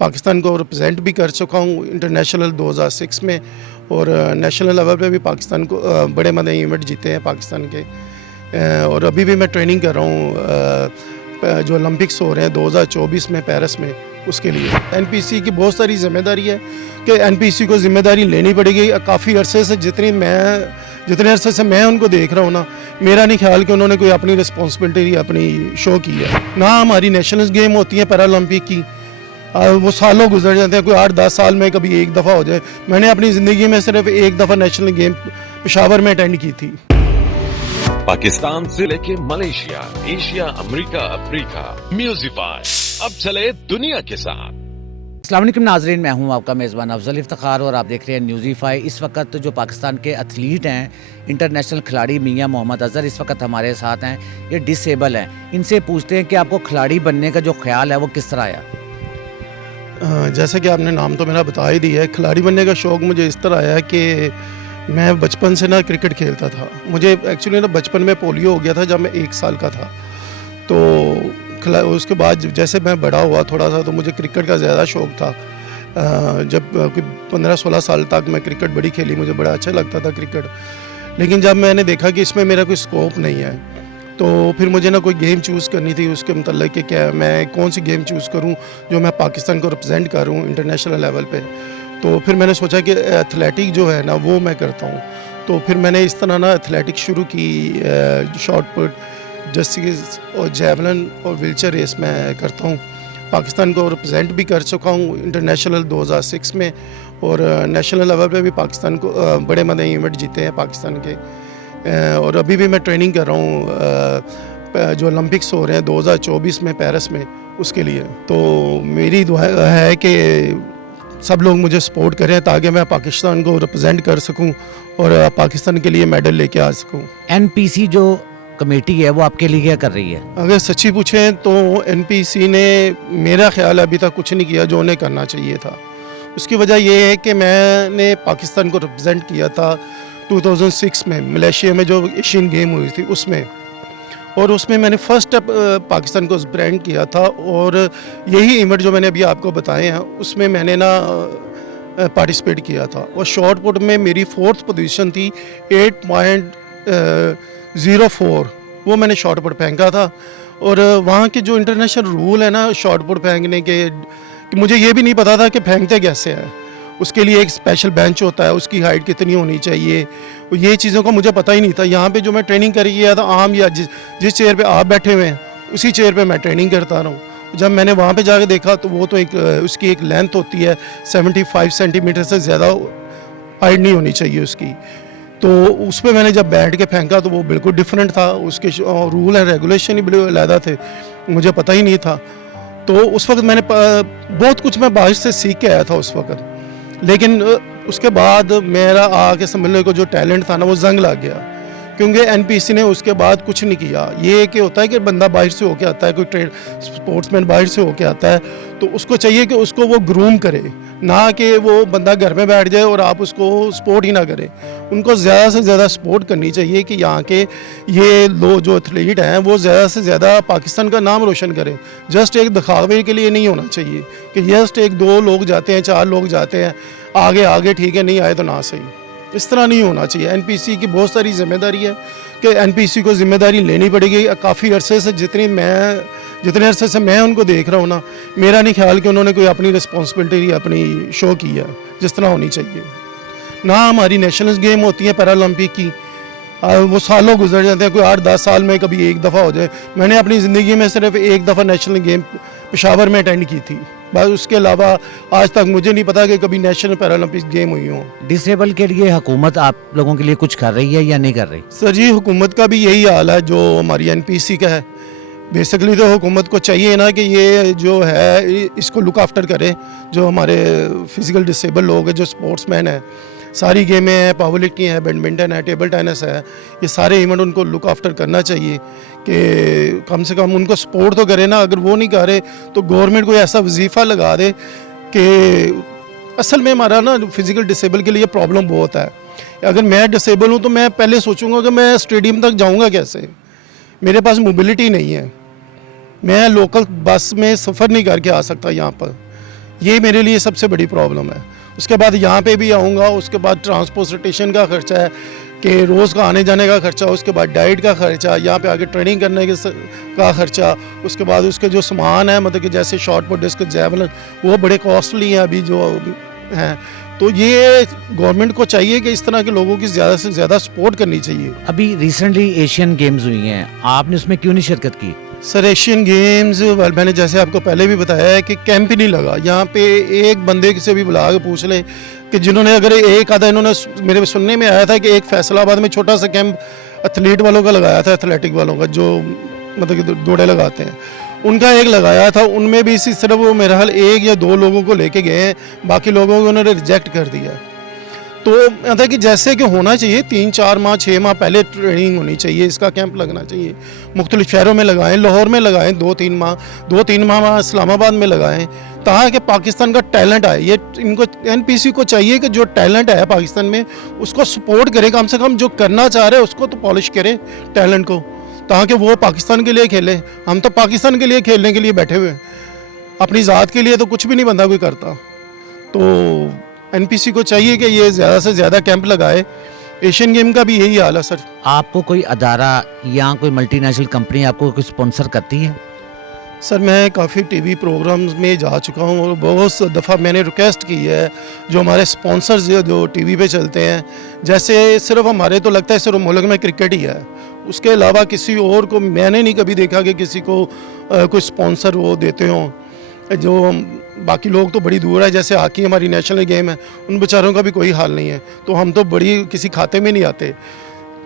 पाकिस्तान को रिप्रेजेंट भी कर चुका हूँ इंटरनेशनल 2006 में और नेशनल लेवल पे भी पाकिस्तान को बड़े बड़े इवेंट जीते हैं पाकिस्तान के। और अभी भी मैं ट्रेनिंग कर रहा हूँ जो ओलंपिक्स हो रहे हैं 2024 में पेरिस में, उसके लिए एनपीसी की बहुत सारी जिम्मेदारी है कि एनपीसी को जिम्मेदारी लेनी पड़ेगी। काफ़ी अरसे से जितने अरसे से मैं उनको देख रहा हूँ ना, मेरा नहीं ख्याल कि उन्होंने कोई अपनी रिस्पॉन्सिबिलिटी अपनी शो की है ना। हमारी नेशनल गेम होती है पैरालंपिक की, वो सालों गुजर जाते हैं, कोई 8-10 साल में कभी एक दफ़ा हो जाए। मैंने अपनी ज़िंदगी में सिर्फ एक दफ़ा नेशनल गेम पेशावर में अटेंड की थी। पाकिस्तान से लेके मलेशिया, एशिया, अमेरिका, अफ्रीका, म्यूजिफाई अब चले दुनिया के साथ। अस्सलाम वालेकुम नाजरीन, मैं हूं आपका मेज़बान अफजल इफ्तिखार और आप देख रहे हैं न्यूज़ीफाई। इस वक्त जो पाकिस्तान के एथलीट हैं, इंटरनेशनल खिलाड़ी मियां मोहम्मद अज़हर इस वक्त हमारे साथ हैं। ये डिसेबल हैं। इनसे पूछते हैं कि आपको खिलाड़ी बनने का जो ख्याल है वो किस तरह आया। जैसे कि आपने नाम तो मेरा बता ही दिया है, खिलाड़ी बनने का शौक़ मुझे इस तरह आया कि मैं बचपन से ना क्रिकेट खेलता था। मुझे एक्चुअली ना बचपन में पोलियो हो गया था जब मैं 1 साल का था। तो उसके बाद जैसे मैं बड़ा हुआ थोड़ा सा, तो मुझे क्रिकेट का ज़्यादा शौक़ था। जब 15-16 साल तक मैं क्रिकेट बड़ी खेली, मुझे बड़ा अच्छा लगता था क्रिकेट। लेकिन जब मैंने देखा कि इसमें मेरा कोई स्कोप नहीं है, तो फिर मुझे ना कोई गेम चूज़ करनी थी उसके मतलब कि क्या मैं कौन सी गेम चूज़ करूं जो मैं पाकिस्तान को रिप्रेजेंट करूं इंटरनेशनल लेवल पे। तो फिर मैंने सोचा कि एथलेटिक जो है ना वो मैं करता हूं। तो फिर मैंने इस तरह ना एथलेटिक शुरू की। शॉर्ट पुट, जस्टिस और जेवलिन और व्हीलचेयर रेस मैं करता हूँ। पाकिस्तान को रिप्रेजेंट भी कर चुका हूँ इंटरनेशनल 2006 में और नेशनल लेवल पे भी पाकिस्तान को बड़े बड़े इवेंट जीते हैं पाकिस्तान के। और अभी भी मैं ट्रेनिंग कर रहा हूँ जो ओलंपिक्स हो रहे हैं 2024 में पेरिस में, उसके लिए। तो मेरी दुआ है कि सब लोग मुझे सपोर्ट करें ताकि मैं पाकिस्तान को रिप्रेजेंट कर सकूं और पाकिस्तान के लिए मेडल लेके आ सकूं। एनपीसी जो कमेटी है वो आपके लिए क्या कर रही है? अगर सच्ची पूछें तो एनपीसी ने मेरा ख्याल अभी तक कुछ नहीं किया जो उन्हें करना चाहिए था। उसकी वजह यह है कि मैंने पाकिस्तान को रिप्रेजेंट किया था 2006 में मलेशिया में जो एशियन गेम हुई थी उसमें, और उसमें मैंने फर्स्ट पाकिस्तान को रिप्रेजेंट किया था। और यही इवेंट जो मैंने अभी आपको बताए हैं उसमें मैंने ना पार्टिसिपेट किया था। और शॉर्ट पुट में मेरी 4th पोजीशन थी, 8.04 वो मैंने शॉर्ट पुट फेंका था। और वहाँ के जो इंटरनेशनल रूल है ना शॉर्ट पुट फेंकने के, कि मुझे ये भी नहीं पता था कि फेंकते कैसे हैं। उसके लिए एक स्पेशल बेंच होता है, उसकी हाइट कितनी होनी चाहिए, ये चीज़ों का मुझे पता ही नहीं था। यहाँ पे जो मैं ट्रेनिंग कर गया था आम या जिस चेयर पे आप बैठे हुए हैं उसी चेयर पे मैं ट्रेनिंग करता रहा हूँ। जब मैंने वहाँ पे जाके देखा तो वो तो उसकी एक लेंथ होती है 75 सेंटीमीटर से ज़्यादा हाइट नहीं होनी चाहिए उसकी। तो उस पर मैंने जब बैठ के फेंका तो वो बिल्कुल डिफरेंट था, उसके रूल एंड रेगुलेशन ही बिल्कुल अलग थे, मुझे पता ही नहीं था। तो उस वक्त मैंने बहुत कुछ मैं बाहर से सीख के आया था उस वक्त। लेकिन उसके बाद मेरा आके समझने को जो टैलेंट था ना वो जंग लग गया, क्योंकि एनपीसी ने उसके बाद कुछ नहीं किया। ये कि होता है कि बंदा बाहर से होके आता है, कोई स्पोर्ट्समैन बाहर से होके आता है, तो उसको चाहिए कि उसको वो ग्रूम करे, ना कि वो बंदा घर में बैठ जाए और आप उसको सपोर्ट ही ना करें। उनको ज़्यादा से ज़्यादा सपोर्ट करनी चाहिए कि यहाँ के ये लोग जो एथलीट हैं वो ज़्यादा से ज़्यादा पाकिस्तान का नाम रोशन करें। जस्ट एक दिखावे के लिए नहीं होना चाहिए कि जस्ट 1-2 लोग जाते हैं, 4 लोग जाते हैं, आगे ठीक है, नहीं आए तो ना सही। इस तरह नहीं होना चाहिए। एनपीसी की बहुत सारी जिम्मेदारी है कि एनपीसी को जिम्मेदारी लेनी पड़ेगी। काफ़ी अरसे से जितने अरसे से मैं उनको देख रहा हूँ ना, मेरा नहीं ख्याल कि उन्होंने कोई अपनी रिस्पॉन्सिबिलिटी अपनी शो की है जिस तरह होनी चाहिए ना। हमारी नेशनल गेम होती है पैरालंपिक की, वो सालों गुजर जाते हैं, कोई 8-10 साल में कभी एक दफ़ा हो जाए। मैंने अपनी ज़िंदगी में सिर्फ एक दफ़ा नेशनल गेम पेशावर में अटेंड की थी, बस। उसके अलावा आज तक मुझे नहीं पता कि कभी नेशनल पैरालंपिक गेम हुई हो। डिसेबल के लिए हुकूमत आप लोगों के लिए कुछ कर रही है या नहीं कर रही? सर जी, हुकूमत का भी यही हाल है जो हमारी एनपीसी का है। बेसिकली तो हुकूमत को चाहिए ना कि ये जो है इसको लुक आफ्टर करे, जो हमारे फिज़िकल डिसेबल लोग हैं, जो स्पोर्ट्समैन हैं। सारी गेमें हैं, पावर लिफ्टिंग है, बैडमिंटन है, टेबल टेनिस है, ये सारे इवेंट उनको लुक आफ्टर करना चाहिए कि कम से कम उनको सपोर्ट तो करे ना। अगर वो नहीं करे तो गवर्नमेंट कोई ऐसा वजीफ़ा लगा दे कि असल में हमारा ना फिज़िकल डिसेबल के लिए प्रॉब्लम बहुत है। अगर मैं डिसेबल हूँ तो मैं पहले सोचूंगा कि मैं स्टेडियम तक जाऊँगा कैसे, मेरे पास मोबिलिटी नहीं है, मैं लोकल बस में सफ़र नहीं करके आ सकता यहाँ पर। ये मेरे लिए सबसे बड़ी प्रॉब्लम है। उसके बाद यहाँ पे भी आऊँगा, उसके बाद ट्रांसपोर्टेशन का खर्चा है कि रोज़ का आने जाने का खर्चा, उसके बाद डाइट का खर्चा, यहाँ पे आगे ट्रेनिंग करने का खर्चा, उसके बाद उसके जो सामान है मतलब कि जैसे शॉर्ट पुट, डिस्क, जैवलिन, वो बड़े कॉस्टली हैं अभी जो हैं। तो ये गवर्नमेंट को चाहिए कि इस तरह के लोगों की ज़्यादा से ज़्यादा सपोर्ट करनी चाहिए। अभी रिसेंटली एशियन गेम्स हुई हैं, आपने उसमें क्यों नहीं शिरकत की? सर एशियन गेम्स मैंने जैसे आपको पहले भी बताया है कि कैंप ही नहीं लगा यहाँ पे। एक बंदे से भी बुला के पूछ ले कि जिन्होंने अगर एक आधा, इन्होंने मेरे सुनने में आया था कि एक फैसलाबाद में छोटा सा कैंप एथलीट वालों का लगाया था, एथलेटिक वालों का जो मतलब कि दौड़े लगाते हैं, उनका एक लगाया था। उनमें भी इसी सिर्फ वो मेरा हाल 1 या 2 लोगों को लेके गए हैं, बाकी लोगों को उन्होंने रिजेक्ट कर दिया। तो मतलब कि जैसे कि होना चाहिए 3-4 माह 6 माह पहले ट्रेनिंग होनी चाहिए, इसका कैंप लगना चाहिए। मुख्तलिफ शहरों में लगाएं, लाहौर में लगाएं 2-3 माह इस्लामाबाद में लगाएं, ताकि पाकिस्तान का टैलेंट आए। ये इनको एनपीसी को चाहिए कि जो टैलेंट है पाकिस्तान में उसको सपोर्ट करे, कम से कम जो करना चाह रहे हैं उसको तो पॉलिश करे टैलेंट को, ताकि वो पाकिस्तान के लिए खेले। हम तो पाकिस्तान के लिए खेलने के लिए बैठे हुए हैं, अपनी ज़ात के लिए तो कुछ भी नहीं बंदा कोई करता। तो एनपीसी को चाहिए कि ये ज़्यादा से ज़्यादा कैंप लगाए। एशियन गेम का भी यही हाल है सर। आपको कोई अदारा या कोई मल्टीनेशनल कंपनी आपको कोई स्पॉन्सर करती है? सर मैं काफ़ी टीवी प्रोग्राम्स में जा चुका हूँ और बहुत दफ़ा मैंने रिक्वेस्ट की है जो हमारे स्पॉन्सर्स जो टीवी पे चलते हैं, जैसे सिर्फ हमारे तो लगता है सिर्फ मुल्क में क्रिकेट ही है, उसके अलावा किसी और को मैंने नहीं कभी देखा कि किसी को कोई स्पॉन्सर वो देते हों। जो बाकी लोग तो बड़ी दूर है, जैसे हॉकी हमारी नेशनल गेम है, उन बेचारों का भी कोई हाल नहीं है, तो हम तो बड़ी किसी खाते में नहीं आते।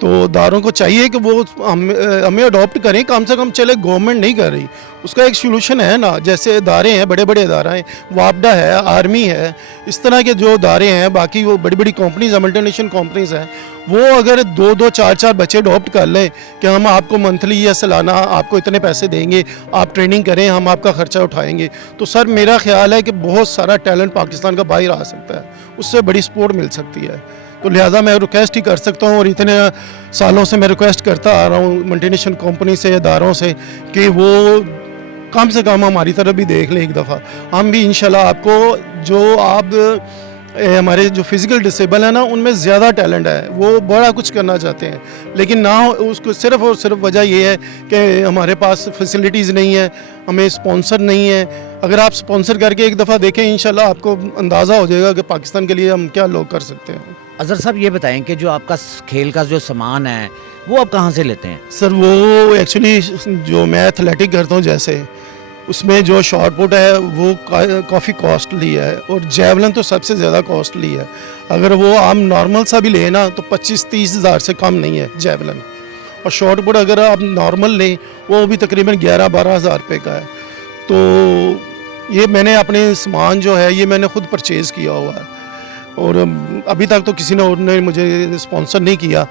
तो दारों को चाहिए कि वो हमें अडॉप्ट करें, कम से कम। चले गवर्नमेंट नहीं कर रही, उसका एक सलूशन है ना, जैसे इदारे हैं, बड़े बड़े इदारा हैं, वापडा है, आर्मी है, इस तरह के जो इदारे हैं, बाकी वो बड़ी बड़ी कंपनीज हैं, मल्टीनेशनल कंपनीज हैं, वो अगर 2-2 4-4 बच्चे अडॉप्ट कर लें कि हम आपको मंथली या सालाना आपको इतने पैसे देंगे, आप ट्रेनिंग करें, हम आपका खर्चा उठाएंगे, तो सर मेरा ख्याल है कि बहुत सारा टैलेंट पाकिस्तान का बाहर आ सकता है, उससे बड़ी सपोर्ट मिल सकती है। तो लिहाजा मैं रिक्वेस्ट ही कर सकता हूँ, और इतने सालों से मैं रिक्वेस्ट करता आ रहा हूँ मल्टीनेशनल कंपनी से, इदारों से, कि वो कम से कम हमारी तरफ भी देख लें एक दफ़ा। हम भी इंशाल्लाह आपको जो आप हमारे जो फिज़िकल डिसेबल है ना, उनमें ज़्यादा टैलेंट है, वो बड़ा कुछ करना चाहते हैं, लेकिन ना उसको सिर्फ और सिर्फ वजह ये है कि हमारे पास फैसिलिटीज़ नहीं है, हमें स्पॉन्सर नहीं है। अगर आप स्पॉन्सर करके एक दफ़ा देखें, इंशाल्लाह आपको अंदाज़ा हो जाएगा कि पाकिस्तान के लिए हम क्या लोग कर सकते हैं। अजहर साहब ये बताएं कि जो आपका खेल का जो सामान है वो आप कहाँ से लेते हैं? सर वो एक्चुअली जो मैं एथलेटिक करता हूँ, जैसे उसमें जो शॉर्ट पुट है वो काफ़ी कॉस्टली है, और जेवलिन तो सबसे ज़्यादा कॉस्टली है। अगर वो आप नॉर्मल सा भी लें ना तो 25-30 हज़ार से कम नहीं है जेवलिन, और शॉर्ट पुट अगर आप नॉर्मल लें वो भी तकरीबन 11-12 हज़ार रुपये का है। तो ये मैंने अपने सामान जो है ये मैंने ख़ुद परचेज़ किया हुआ है, और अभी तक तो किसी ने और ने मुझे स्पॉन्सर नहीं किया।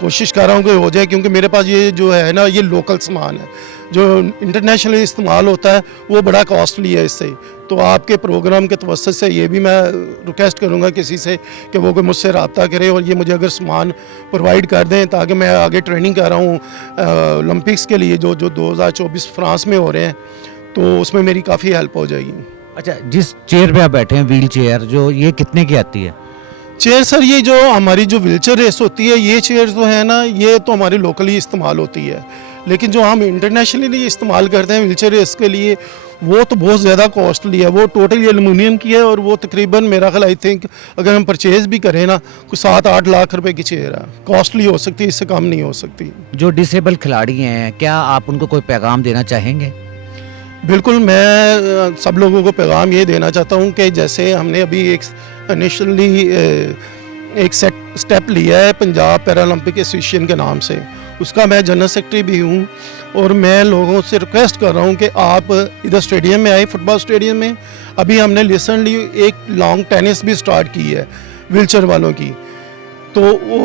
कोशिश कर रहा हूँ कि हो जाए, क्योंकि मेरे पास ये जो है ना ये लोकल सामान है, जो इंटरनेशनल इस्तेमाल होता है वो बड़ा कॉस्टली है इससे। तो आपके प्रोग्राम के तवस्सुत से ये भी मैं रिक्वेस्ट करूँगा किसी से कि वो कोई मुझसे रब्ता करे और ये मुझे अगर सामान प्रोवाइड कर दें, ताकि मैं आगे ट्रेनिंग कर रहा हूँ ओलंपिक्स के लिए जो 2024 फ्रांस में हो रहे हैं, तो उसमें मेरी काफ़ी हेल्प हो जाएगी। अच्छा, जिस चेयर पे आप बैठे हैं, व्हील चेयर, जो ये कितने की आती है? चेयर सर ये जो हमारी जो व्हीलचेयर रेस होती है, ये चेयर जो है ना ये तो हमारी लोकली इस्तेमाल होती है, लेकिन जो हम इंटरनेशनली इस्तेमाल करते हैं व्हीलचेयर रेस के लिए वो तो बहुत ज़्यादा कॉस्टली है। वो टोटली एलुमिनियम की है, और वो तकरीबन मेरा ख्याल आई थिंक अगर हम परचेज़ भी करें ना कुछ 7-8 लाख रुपए की चेयर है, कॉस्टली हो सकती है, इससे कम नहीं हो सकती। जो डिसेबल खिलाड़ी हैं, क्या आप उनको कोई पैगाम देना चाहेंगे? बिल्कुल, मैं सब लोगों को पैगाम ये देना चाहता हूँ कि जैसे हमने अभी एक इनिशियली एक स्टेप लिया है पंजाब पैरालंपिक एसोसिएशन के नाम से, उसका मैं जनरल सेक्रेटरी भी हूँ, और मैं लोगों से रिक्वेस्ट कर रहा हूँ कि आप इधर स्टेडियम में आए, फुटबॉल स्टेडियम में। अभी हमने रिसेंटली एक लॉन्ग टेनिस भी स्टार्ट की है व्हीलचेयर वालों की, तो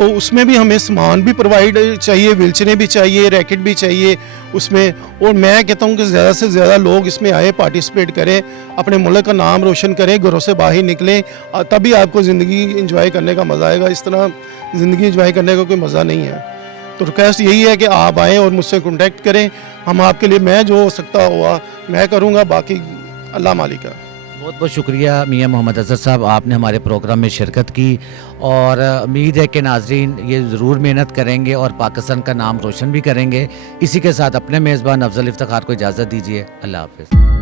उसमें भी हमें सामान भी प्रोवाइड चाहिए, व्हीलचेयरें भी चाहिए, रैकेट भी चाहिए उसमें। और मैं कहता हूँ कि ज़्यादा से ज़्यादा लोग इसमें आए, पार्टिसिपेट करें, अपने मुल्क का नाम रोशन करें, घरों से बाहर निकलें, तभी आपको ज़िंदगी इंजॉय करने का मज़ा आएगा। इस तरह ज़िंदगी इंजॉय करने का कोई मज़ा नहीं है। तो रिक्वेस्ट यही है कि आप आएँ और मुझसे कॉन्टैक्ट करें, हम आपके लिए मैं जो हो सकता हुआ मैं करूँगा, बाकी अल्लाह मालिक है। बहुत बहुत शुक्रिया मियां मोहम्मद अज़हर साहब, आपने हमारे प्रोग्राम में शिरकत की और उम्मीद है कि नाजरीन ये ज़रूर मेहनत करेंगे और पाकिस्तान का नाम रोशन भी करेंगे। इसी के साथ अपने मेज़बान अफजल इफ्तिखार को इजाज़त दीजिए। अल्लाह हाफ़िज़।